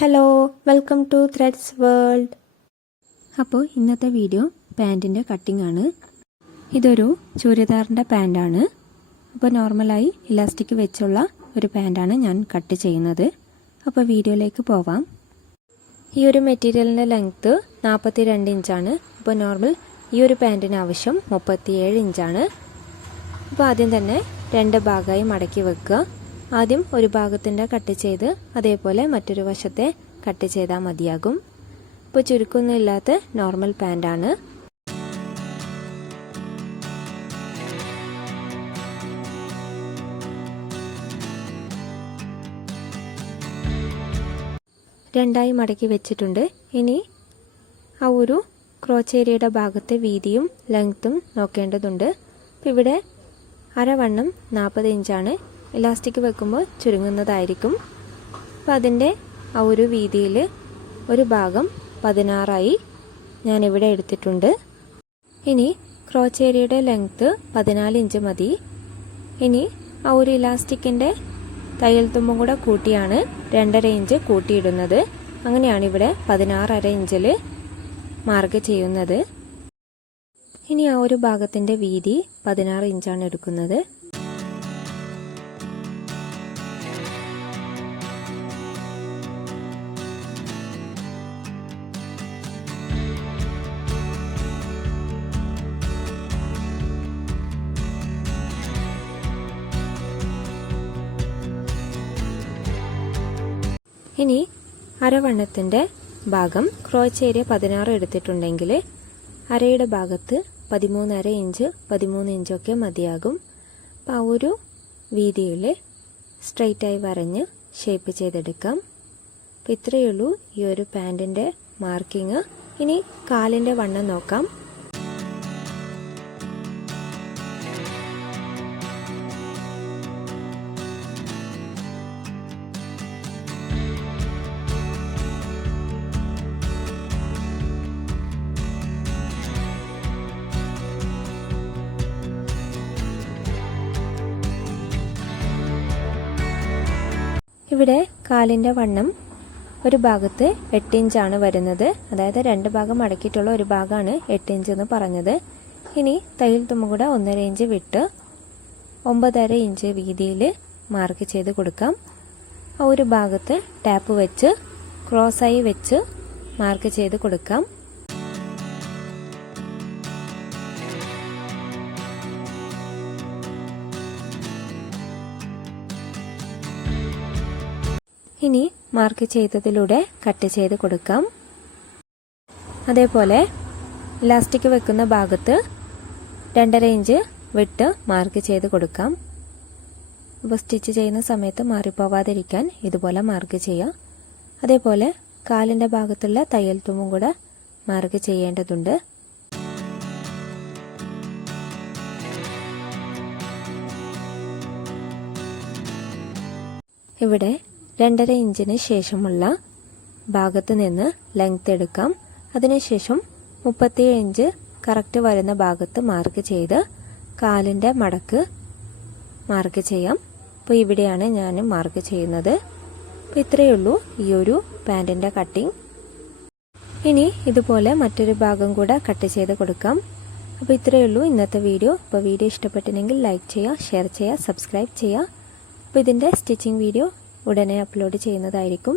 Hello welcome to threads world അപ്പോൾ ഇന്നത്തെ video പാന്റിന്റെ cutting ആണ്. ഇതൊരു ചുരിദാറിന്റെ പാന്റാണ് അപ്പോൾ നോർമലായി ഇലാസ്റ്റിക് വെച്ചുള്ള ഒരു പാന്റാണ് ഞാൻ കട്ട് ചെയ്യുന്നത്. അപ്പോൾ വീഡിയോയിലേക്ക് പോവാം. ഈ ഒരു മെറ്റീരിയലിന്റെ ലെങ്ത്ത് നാൽപ്പത്തി രണ്ട് ഇഞ്ചാണ് അപ്പോൾ നോർമൽ ഈ ഒരു പാന്റിന് ആവശ്യം മുപ്പത്തിയേഴ് ഇഞ്ചാണ് അപ്പോൾ ആദ്യം തന്നെ രണ്ട് ഭാഗമായി മടക്കി വെക്കുക. ആദ്യം ഒരു ഭാഗത്തിന്റെ കട്ട് ചെയ്ത് അതേപോലെ മറ്റൊരു വശത്തെ കട്ട് ചെയ്താൽ മതിയാകും. ഇപ്പോൾ ചുരുക്കൊന്നും ഇല്ലാത്ത നോർമൽ പാന്റാണ് രണ്ടായി മടക്കി വെച്ചിട്ടുണ്ട്. ഇനി ആ ഒരു ക്രോച്ച് ഏരിയയുടെ ഭാഗത്തെ വീതിയും ലെങ്ത്തും നോക്കേണ്ടതുണ്ട്. ഇവിടെ അരവണ്ണം നാൽപ്പത് ഇഞ്ചാണ് ഇലാസ്റ്റിക് വെക്കുമ്പോൾ ചുരുങ്ങുന്നതായിരിക്കും. അപ്പോൾ അതിന്റെ ആ ഒരു വീതിയിൽ ഒരു ഭാഗം പതിനാറായി ഞാനിവിടെ എടുത്തിട്ടുണ്ട്. ഇനി ക്രോച്ചേരിയുടെ ലെങ്ത്ത് പതിനാല് ഇഞ്ച് മതി. ഇനി ആ ഒരു ഇലാസ്റ്റിക്കിന്റെ തയ്യൽ തുമ്പും കൂടെ കൂട്ടിയാണ് രണ്ടര ഇഞ്ച് കൂട്ടിയിടുന്നത്. അങ്ങനെയാണ് ഇവിടെ പതിനാറര ഇഞ്ചിൽ മാർക്ക് ചെയ്യുന്നത്. ഇനി ആ ഒരു ഭാഗത്തിന്റെ വീതി പതിനാറ് ഇഞ്ചാണ് എടുക്കുന്നത്. ഇനി അരവണ്ണത്തിന്റെ ഭാഗം ക്രോച്ച് ഏരിയ പതിനാറ് എടുത്തിട്ടുണ്ടെങ്കിൽ അരയുടെ ഭാഗത്ത് പതിമൂന്നര ഇഞ്ച് പതിമൂന്ന് ഇഞ്ചൊക്കെ മതിയാകും. അപ്പം ആ ഒരു വീതിയിൽ സ്ട്രെയിറ്റായി വരഞ്ഞ് ഷേപ്പ് ചെയ്തെടുക്കാം. അപ്പം ഇത്രയേ ഉള്ളൂ ഈ ഒരു പാന്റിന്റെ മാർക്കിങ് ഇനി കാലിന്റെ വണ്ണം നോക്കാം. ഇവിടെ കാലിന്റെ വണ്ണം ഒരു ഭാഗത്ത് എട്ട് ഇഞ്ചാണ് വരുന്നത്. അതായത് രണ്ട് ഭാഗം അടക്കിയിട്ടുള്ള ഒരു ഭാഗമാണ് എട്ട് ഇഞ്ച് എന്ന് പറഞ്ഞത്. ഇനി തയ്യൽ തുമ്പുകൂടെ ഒന്നര ഇഞ്ച് വിട്ട് ഒമ്പതര ഇഞ്ച് വീതിയിൽ മാർക്ക് ചെയ്ത് കൊടുക്കാം. ആ ഒരു ഭാഗത്ത് ടാപ്പ് വെച്ച് ക്രോസായി വെച്ച് മാർക്ക് ചെയ്ത് കൊടുക്കാം. ഇനി മാർക്ക് ചെയ്തതിലൂടെ കട്ട് ചെയ്ത് കൊടുക്കാം. അതേപോലെ ഇലാസ്റ്റിക് വെക്കുന്ന ഭാഗത്ത് രണ്ടര ഇഞ്ച് വിട്ട് മാർക്ക് ചെയ്ത് കൊടുക്കാം. അപ്പോൾ സ്റ്റിച്ച് ചെയ്യുന്ന സമയത്ത് മാറിപ്പോവാതിരിക്കാൻ ഇതുപോലെ മാർക്ക് ചെയ്യാം അതേപോലെ കാലിന്റെ ഭാഗത്തുള്ള തയ്യൽ തുമ്പും കൂടെ മാർക്ക് ചെയ്യേണ്ടതുണ്ട്. ഇവിടെ രണ്ടര ഇഞ്ചിന് ശേഷമുള്ള ഭാഗത്ത് നിന്ന് ലെങ്ത് എടുക്കാം. അതിനുശേഷം മുപ്പത്തിയേഴ് ഇഞ്ച് കറക്റ്റ് വരുന്ന ഭാഗത്ത് മാർക്ക് ചെയ്ത് കാലിന്റെ മടക്ക് മാർക്ക് ചെയ്യാം. അപ്പോൾ ഇവിടെയാണ് ഞാൻ മാർക്ക് ചെയ്യുന്നത്. അപ്പോൾ ഇത്രയേ ഉള്ളൂ ഈ ഒരു പാന്റിന്റെ കട്ടിങ് ഇനി ഇതുപോലെ മറ്റൊരു ഭാഗം കൂടെ കട്ട് ചെയ്ത് കൊടുക്കാം. അപ്പോൾ ഇത്രയേ ഉള്ളൂ ഇന്നത്തെ വീഡിയോ അപ്പോൾ വീഡിയോ ഇഷ്ടപ്പെട്ടില്ലെങ്കിൽ ലൈക്ക് ചെയ്യുക ഷെയർ ചെയ്യുക സബ്സ്ക്രൈബ് ചെയ്യുക. അപ്പോൾ ഇതിന്റെ സ്റ്റിച്ചിങ് വീഡിയോ ഉടനെ അപ്ലോഡ് ചെയ്യുന്നതായിരിക്കും.